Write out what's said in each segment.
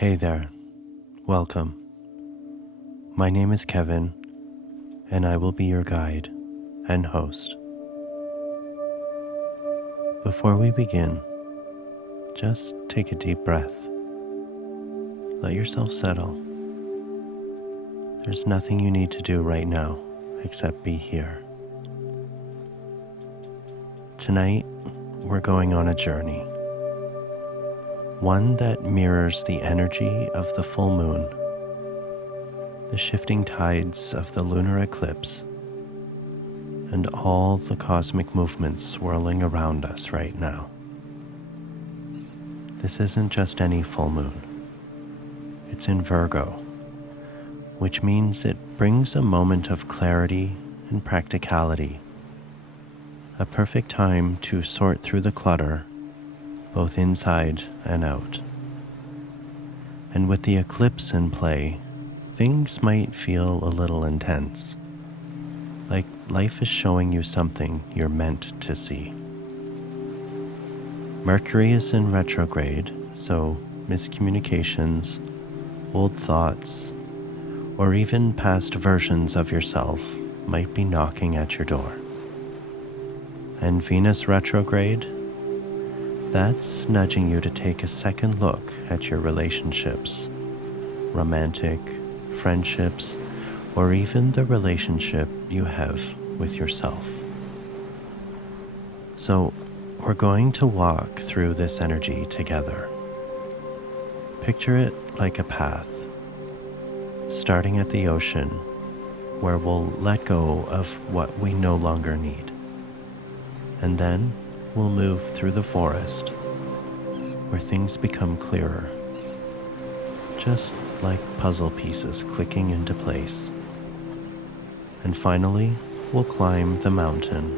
Hey there, welcome. My name is Kevin, and I will be your guide and host. Before we begin, just take a deep breath. Let yourself settle. There's nothing you need to do right now except be here. Tonight, we're going on a journey. One that mirrors the energy of the full moon, the shifting tides of the lunar eclipse, and all the cosmic movements swirling around us right now. This isn't just any full moon. It's in Virgo, which means it brings a moment of clarity and practicality, a perfect time to sort through the clutter both inside and out. And with the eclipse in play, things might feel a little intense, like life is showing you something you're meant to see. Mercury is in retrograde, so miscommunications, old thoughts, or even past versions of yourself might be knocking at your door. And Venus retrograde, that's nudging you to take a second look at your relationships, romantic, friendships, or even the relationship you have with yourself. So, we're going to walk through this energy together. Picture it like a path, starting at the ocean, where we'll let go of what we no longer need. And then we'll move through the forest, where things become clearer, just like puzzle pieces clicking into place. And finally, we'll climb the mountain,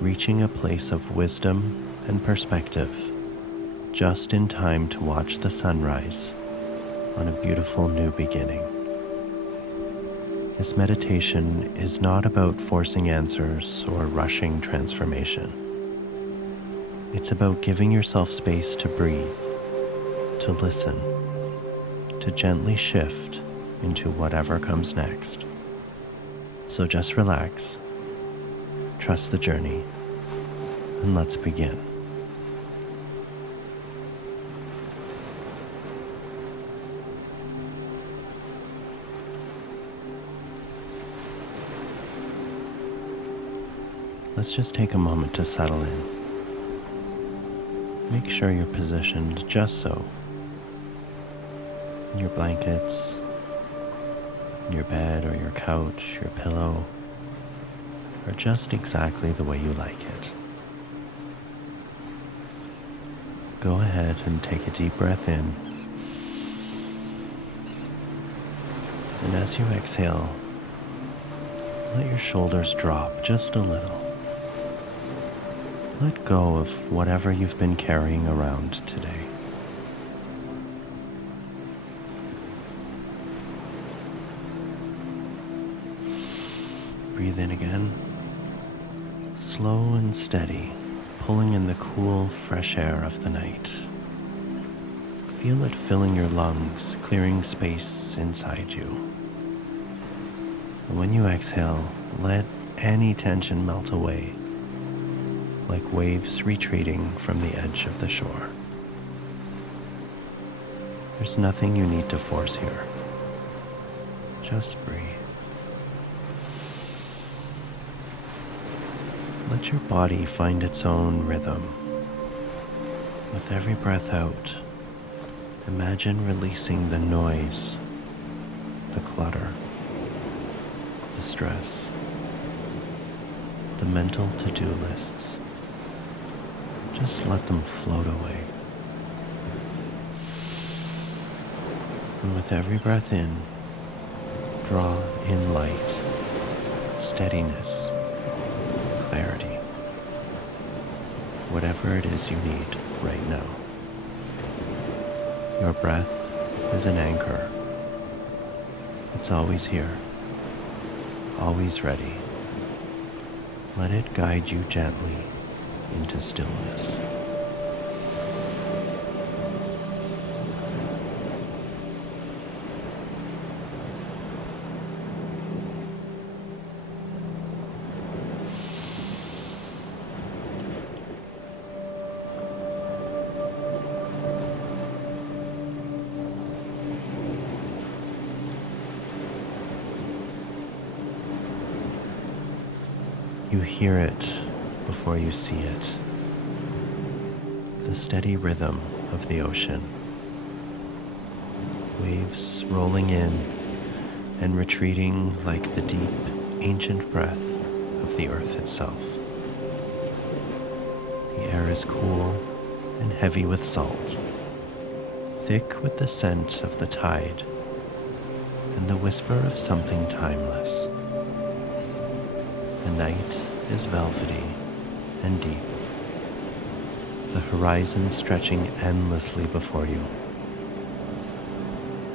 reaching a place of wisdom and perspective, just in time to watch the sunrise on a beautiful new beginning. This meditation is not about forcing answers or rushing transformation. It's about giving yourself space to breathe, to listen, to gently shift into whatever comes next. So just relax, trust the journey, and let's begin. Let's just take a moment to settle in. Make sure you're positioned just so. In your blankets, in your bed or your couch, your pillow, or just exactly the way you like it. Go ahead and take a deep breath in. And as you exhale, let your shoulders drop just a little. Let go of whatever you've been carrying around today. Breathe in again, slow and steady, pulling in the cool, fresh air of the night. Feel it filling your lungs, clearing space inside you. And when you exhale, let any tension melt away, like waves retreating from the edge of the shore. There's nothing you need to force here. Just breathe. Let your body find its own rhythm. With every breath out, imagine releasing the noise, the clutter, the stress, the mental to-do lists. Just let them float away. And with every breath in, draw in light, steadiness, clarity, whatever it is you need right now. Your breath is an anchor. It's always here, always ready. Let it guide you gently into stillness. You hear it before you see it. The steady rhythm of the ocean. Waves rolling in and retreating like the deep, ancient breath of the earth itself. The air is cool and heavy with salt, thick with the scent of the tide and the whisper of something timeless. The night is velvety and deep, the horizon stretching endlessly before you.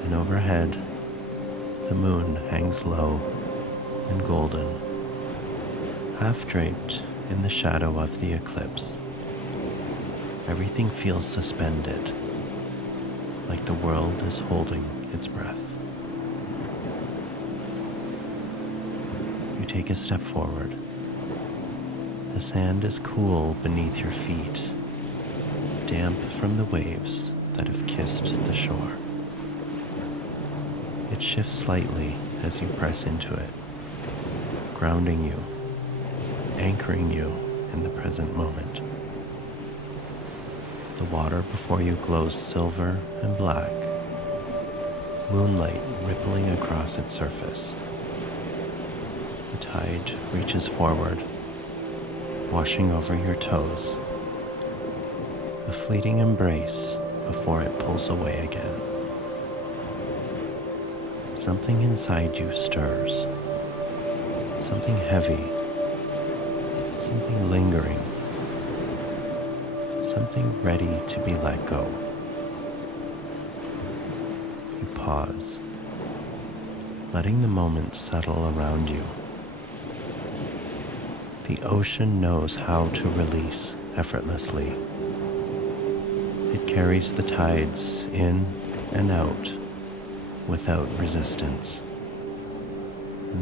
And overhead, the moon hangs low and golden, half draped in the shadow of the eclipse. Everything feels suspended, like the world is holding its breath. You take a step forward. The sand is cool beneath your feet, damp from the waves that have kissed the shore. It shifts slightly as you press into it, grounding you, anchoring you in the present moment. The water before you glows silver and black, moonlight rippling across its surface. The tide reaches forward, washing over your toes, a fleeting embrace before it pulls away again. Something inside you stirs, something heavy, something lingering, something ready to be let go. You pause, letting the moment settle around you. The ocean knows how to release effortlessly. It carries the tides in and out without resistance,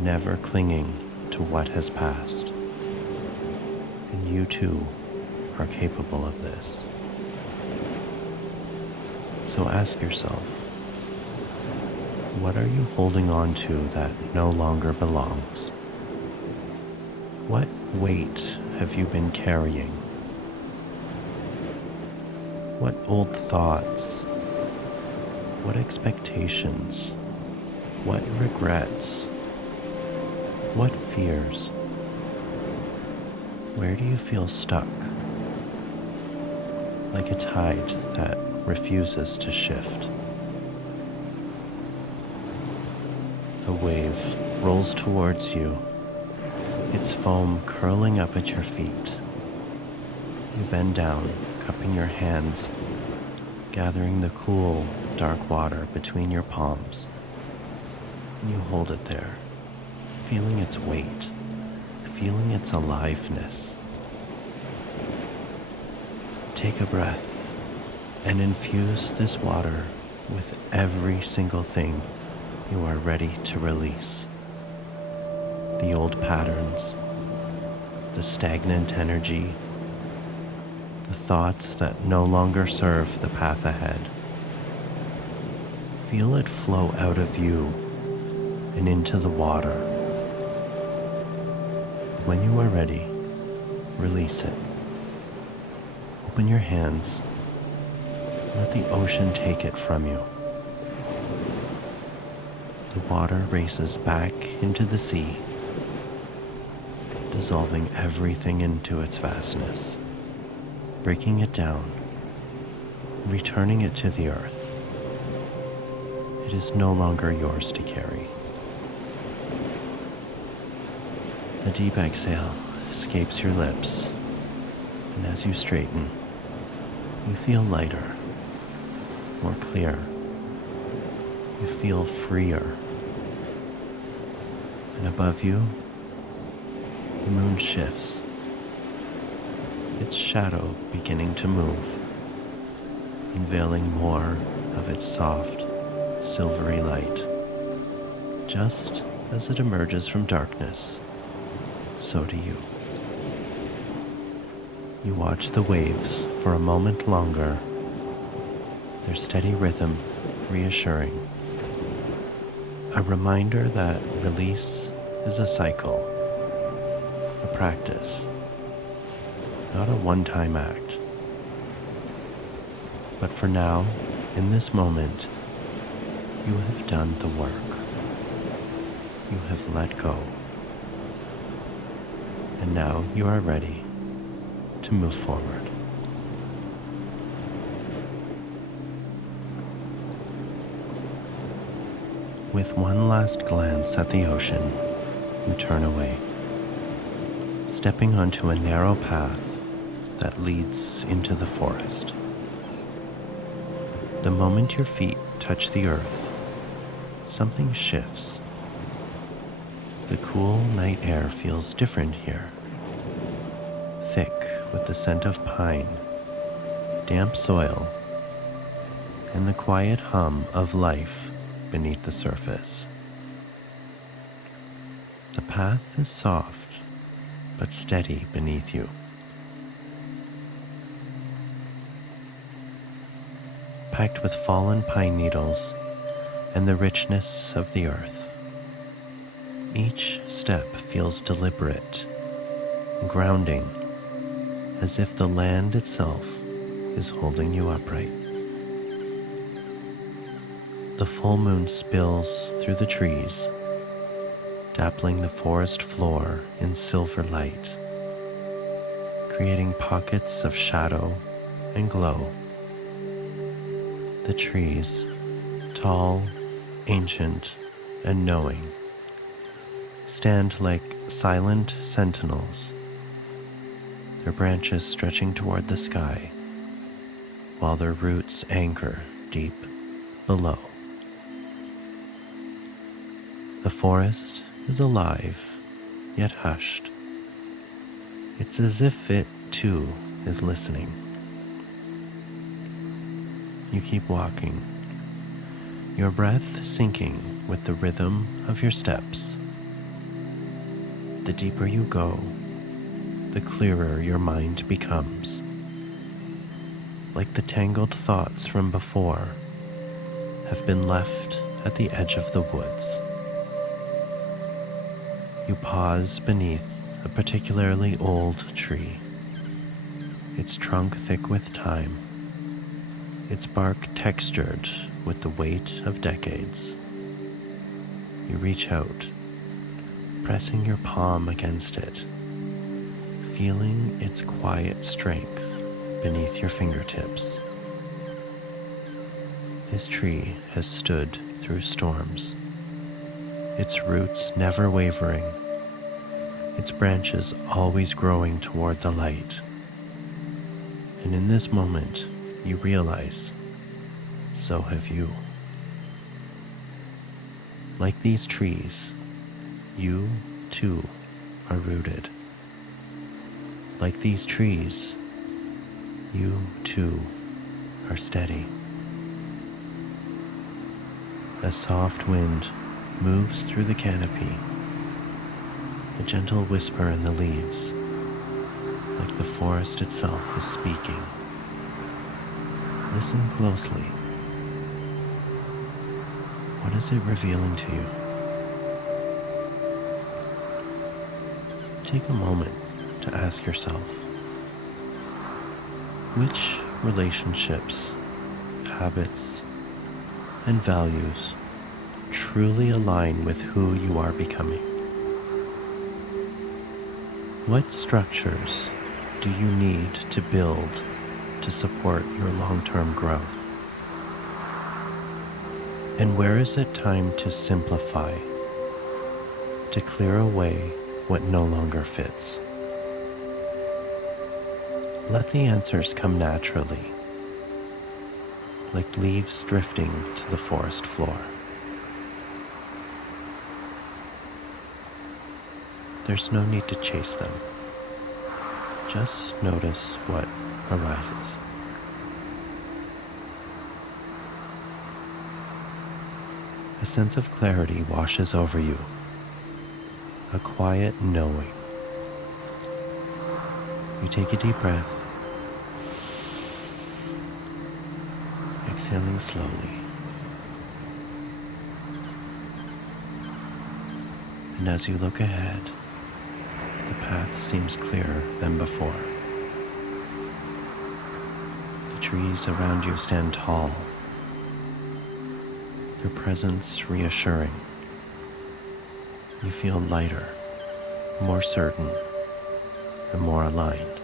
never clinging to what has passed. And you too are capable of this. So ask yourself, what are you holding on to that no longer belongs? What weight have you been carrying? What old thoughts? What expectations? What regrets? What fears? Where do you feel stuck? Like a tide that refuses to shift. A wave rolls towards you, its foam curling up at your feet. You bend down, cupping your hands, gathering the cool, dark water between your palms. And you hold it there, feeling its weight, feeling its aliveness. Take a breath and infuse this water with every single thing you are ready to release. The old patterns, the stagnant energy, the thoughts that no longer serve the path ahead. Feel it flow out of you and into the water. When you are ready, release it. Open your hands. Let the ocean take it from you. The water races back into the sea, dissolving everything into its vastness, breaking it down, returning it to the earth. It is no longer yours to carry. A deep exhale escapes your lips, and as you straighten, you feel lighter, more clear. You feel freer. And above you, the moon shifts, its shadow beginning to move, unveiling more of its soft, silvery light. Just as it emerges from darkness, so do you. You watch the waves for a moment longer, their steady rhythm reassuring. A reminder that release is a cycle, a practice, not a one-time act. But for now, in this moment, you have done the work. You have let go. And now you are ready to move forward. With one last glance at the ocean, you turn away, stepping onto a narrow path that leads into the forest. The moment your feet touch the earth, something shifts. The cool night air feels different here, thick with the scent of pine, damp soil, and the quiet hum of life beneath the surface. The path is soft but steady beneath you. Packed with fallen pine needles and the richness of the earth. Each step feels deliberate, grounding, as if the land itself is holding you upright. The full moon spills through the trees, dappling the forest floor in silver light, creating pockets of shadow and glow. The trees, tall, ancient, and knowing, stand like silent sentinels, their branches stretching toward the sky, while their roots anchor deep below. The forest is alive, yet hushed. It's as if it, too, is listening. You keep walking, your breath sinking with the rhythm of your steps. The deeper you go, the clearer your mind becomes. Like the tangled thoughts from before have been left at the edge of the woods. You pause beneath a particularly old tree, its trunk thick with time, its bark textured with the weight of decades. You reach out, pressing your palm against it, feeling its quiet strength beneath your fingertips. This tree has stood through storms, its roots never wavering, its branches always growing toward the light. And in this moment, you realize, so have you. Like these trees, you, too, are rooted. Like these trees, you, too, are steady. A soft wind moves through the canopy, a gentle whisper in the leaves, like the forest itself is speaking. Listen closely. What is it revealing to you? Take a moment to ask yourself, which relationships, habits, and values truly align with who you are becoming? What structures do you need to build to support your long-term growth? And where is it time to simplify, to clear away what no longer fits? Let the answers come naturally, like leaves drifting to the forest floor. There's no need to chase them. Just notice what arises. A sense of clarity washes over you, a quiet knowing. You take a deep breath, exhaling slowly. And as you look ahead, the path seems clearer than before. The trees around you stand tall, their presence reassuring. You feel lighter, more certain, and more aligned.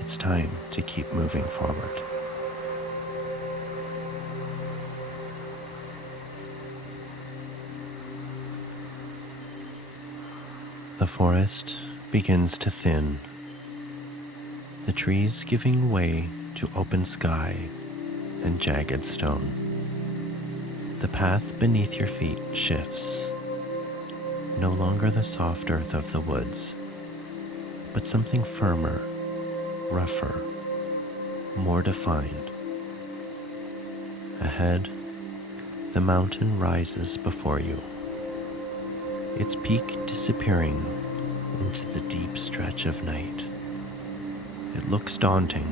It's time to keep moving forward. The forest begins to thin, the trees giving way to open sky and jagged stone. The path beneath your feet shifts, no longer the soft earth of the woods, but something firmer, rougher, more defined. Ahead, the mountain rises before you, its peak disappearing into the deep stretch of night. It looks daunting,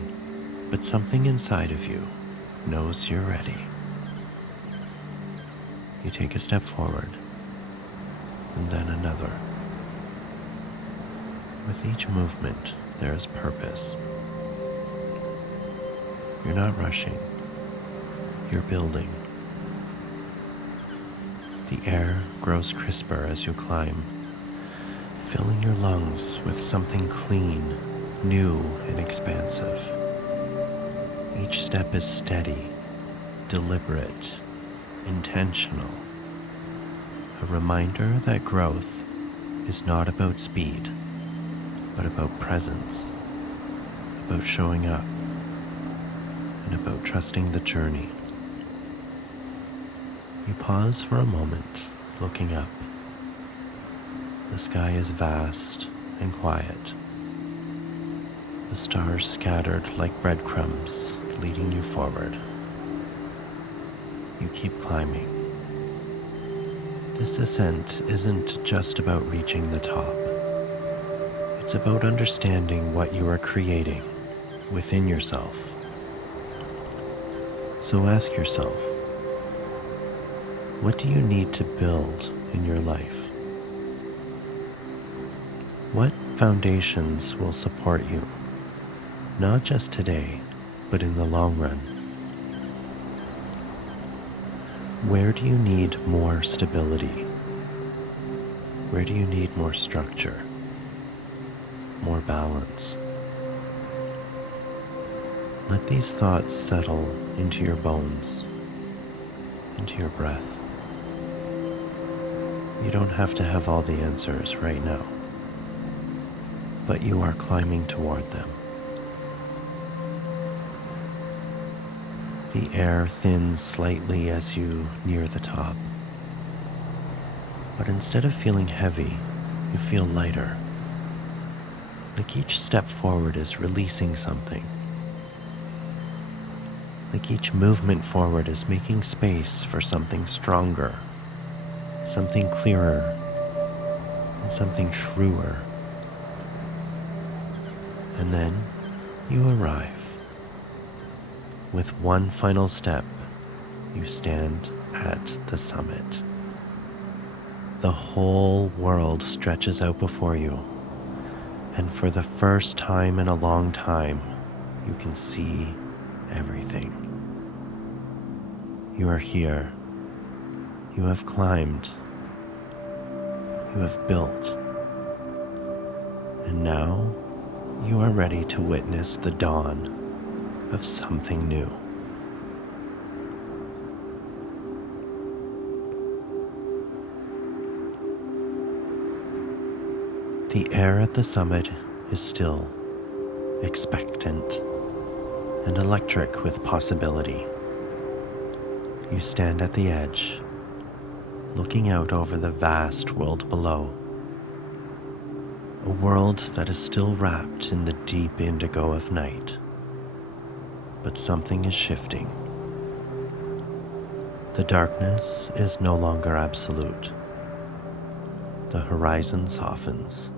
but something inside of you knows you're ready. You take a step forward, and then another. With each movement, there is purpose. You're not rushing, you're building. The air grows crisper as you climb, filling your lungs with something clean, new, and expansive. Each step is steady, deliberate, intentional. A reminder that growth is not about speed, but about presence, about showing up, and about trusting the journey. You pause for a moment, looking up. The sky is vast and quiet. The stars scattered like breadcrumbs, leading you forward. You keep climbing. This ascent isn't just about reaching the top. It's about understanding what you are creating within yourself. So ask yourself, what do you need to build in your life? What foundations will support you, not just today, but in the long run? Where do you need more stability? Where do you need more structure, more balance? Let these thoughts settle into your bones, into your breath. You don't have to have all the answers right now, but you are climbing toward them. The air thins slightly as you near the top, but instead of feeling heavy, you feel lighter, like each step forward is releasing something, like each movement forward is making space for something stronger, something clearer, and something truer. And then you arrive. With one final step, you stand at the summit. The whole world stretches out before you, and for the first time in a long time, you can see everything. You are here. You have climbed. You have built. And now you are ready to witness the dawn of something new. The air at the summit is still, expectant, and electric with possibility. You stand at the edge, looking out over the vast world below. A world that is still wrapped in the deep indigo of night. But something is shifting. The darkness is no longer absolute. The horizon softens.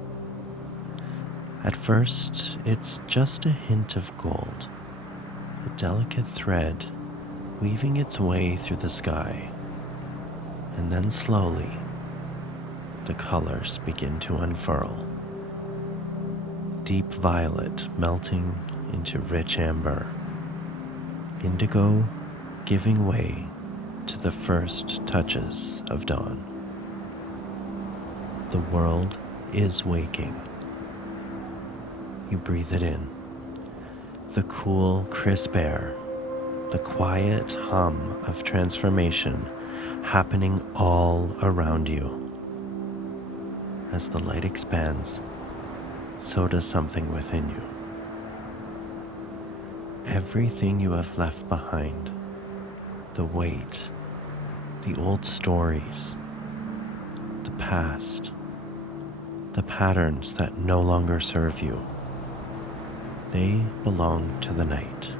At first, it's just a hint of gold, a delicate thread weaving its way through the sky. And then slowly, the colors begin to unfurl. Deep violet melting into rich amber. Indigo giving way to the first touches of dawn. The world is waking. You breathe it in. The cool, crisp air, the quiet hum of transformation happening all around you. As the light expands, so does something within you. Everything you have left behind, the weight, the old stories, the past, the patterns that no longer serve you, they belong to the night.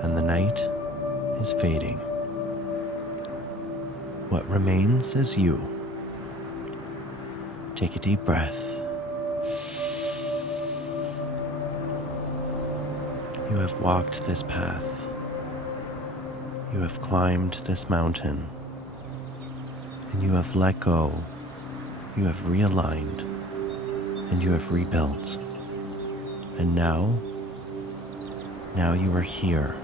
And the night is fading. What remains is you. Take a deep breath. You have walked this path. You have climbed this mountain. And you have let go. You have realigned. And you have rebuilt. And now you are here.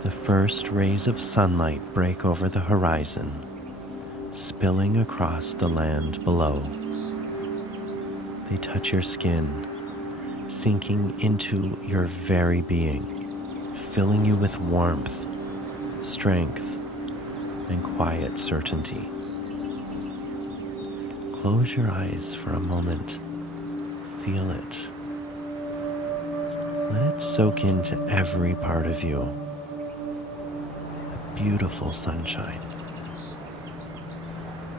The first rays of sunlight break over the horizon, spilling across the land below. They touch your skin, sinking into your very being, filling you with warmth, strength, and quiet certainty. Close your eyes for a moment. Feel it. Let it soak into every part of you. The beautiful sunshine.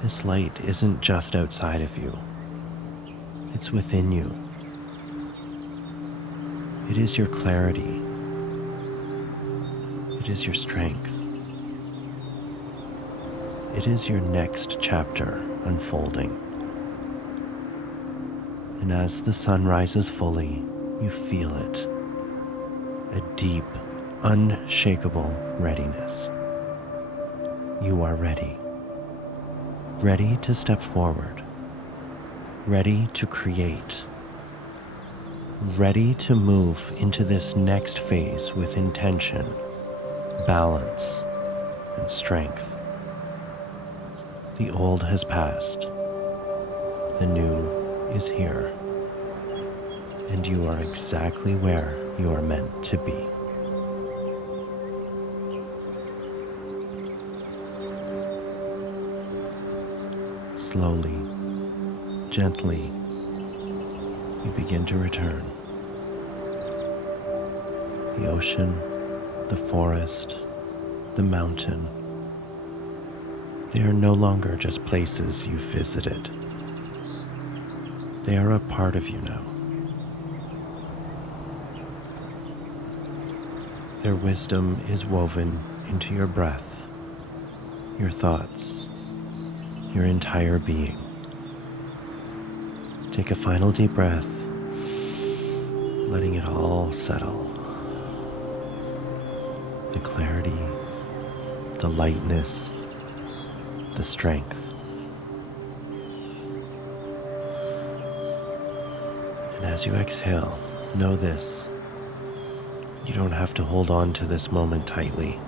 This light isn't just outside of you. It's within you. It is your clarity. It is your strength. It is your next chapter unfolding. And as the sun rises fully, you feel it. A deep, unshakable readiness. You are ready. Ready to step forward. Ready to create. Ready to move into this next phase with intention, balance, and strength. The old has passed. The new is here. And you are exactly where you are meant to be. Slowly, gently, you begin to return. The ocean, the forest, the mountain, they are no longer just places you've visited. They are a part of you now. Their wisdom is woven into your breath, your thoughts, your entire being. Take a final deep breath, letting it all settle. The clarity, the lightness, the strength. And as you exhale, know this. You don't have to hold on to this moment tightly.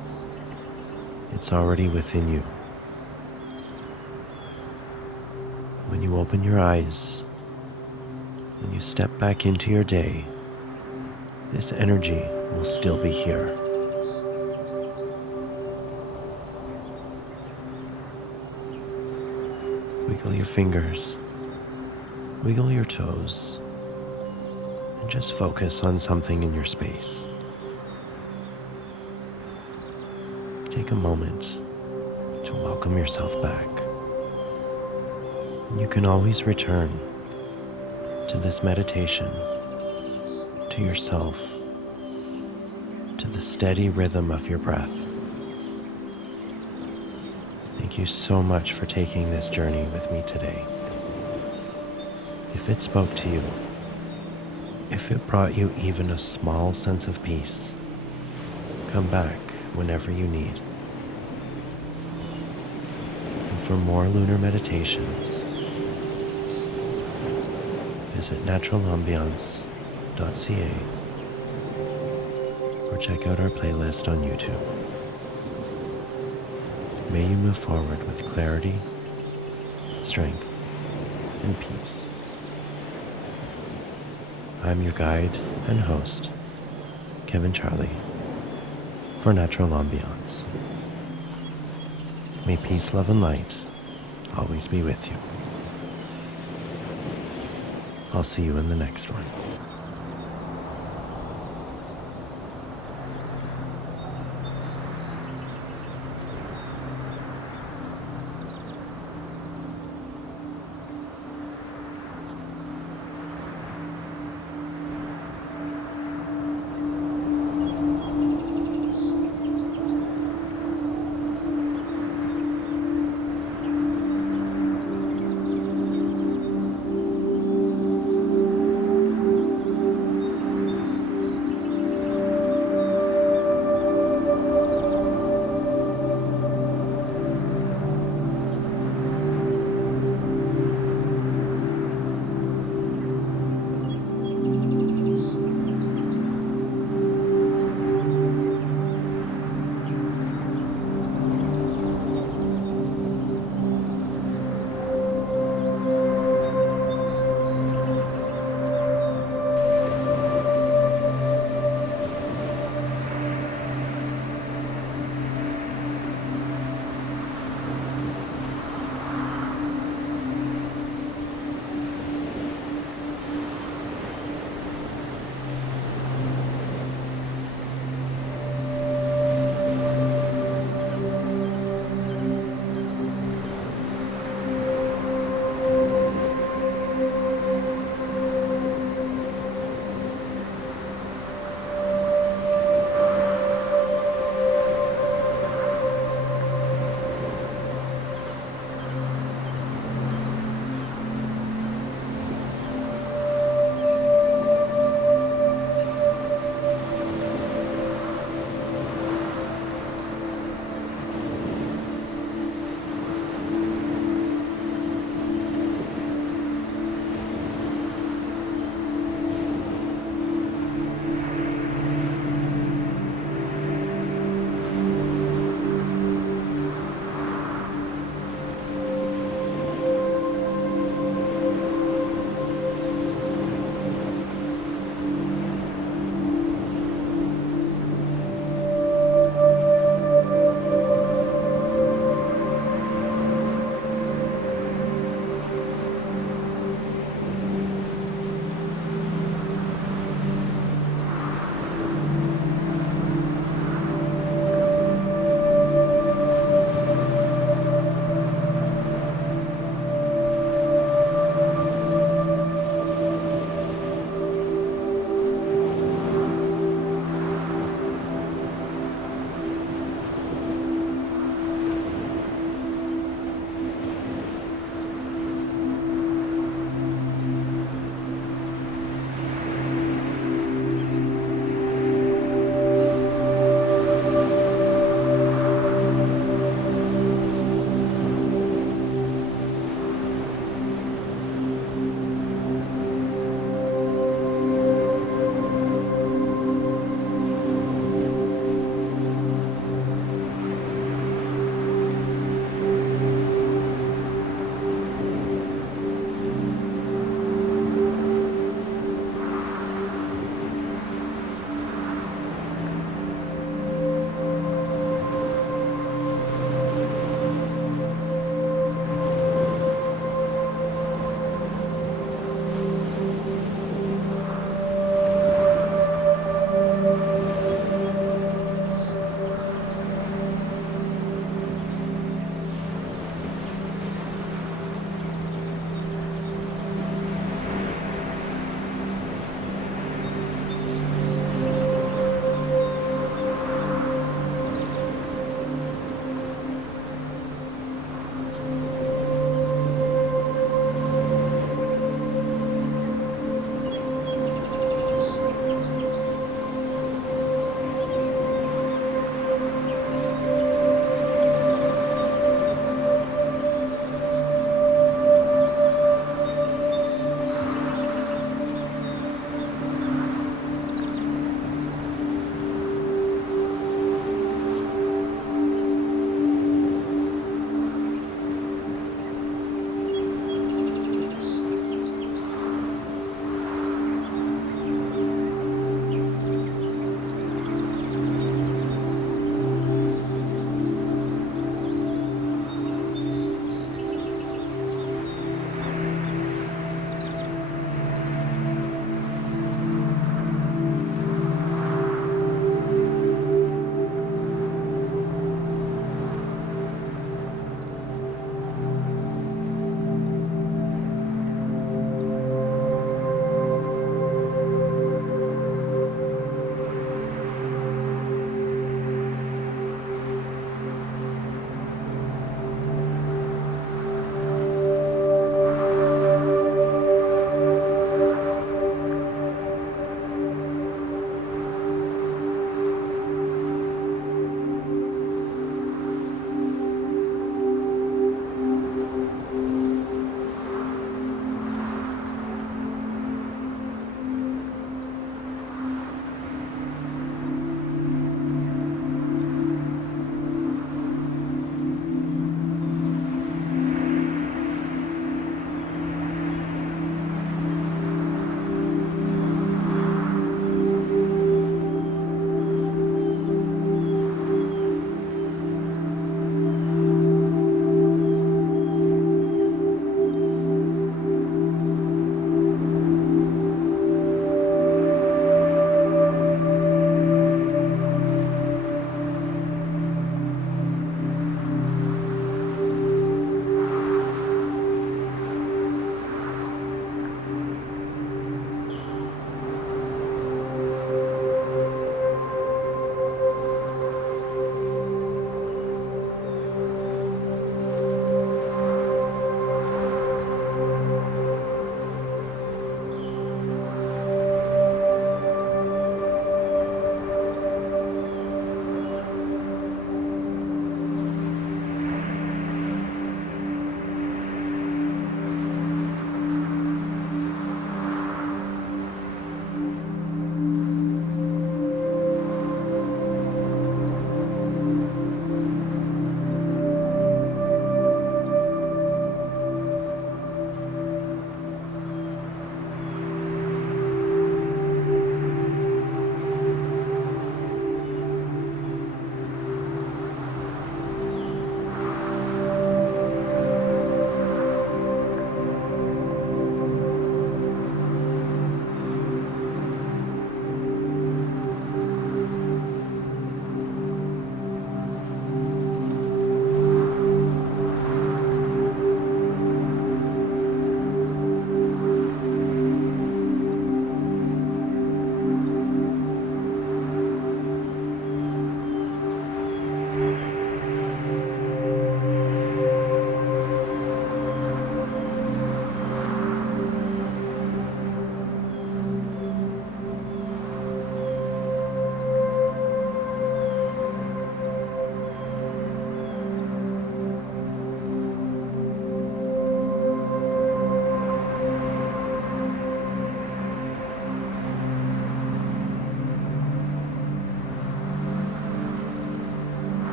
It's already within you. When you open your eyes, when you step back into your day, this energy will still be here. Wiggle your fingers, wiggle your toes, and just focus on something in your space. Take a moment to welcome yourself back. You can always return to this meditation, to yourself, to the steady rhythm of your breath. Thank you so much for taking this journey with me today. If it spoke to you, if it brought you even a small sense of peace, come back whenever you need. And for more lunar meditations, visit naturalambiance.ca or check out our playlist on YouTube. May you move forward with clarity, strength, and peace. I'm your guide and host, Kevin Charlie, for Natural Ambiance. May peace, love, and light always be with you. I'll see you in the next one.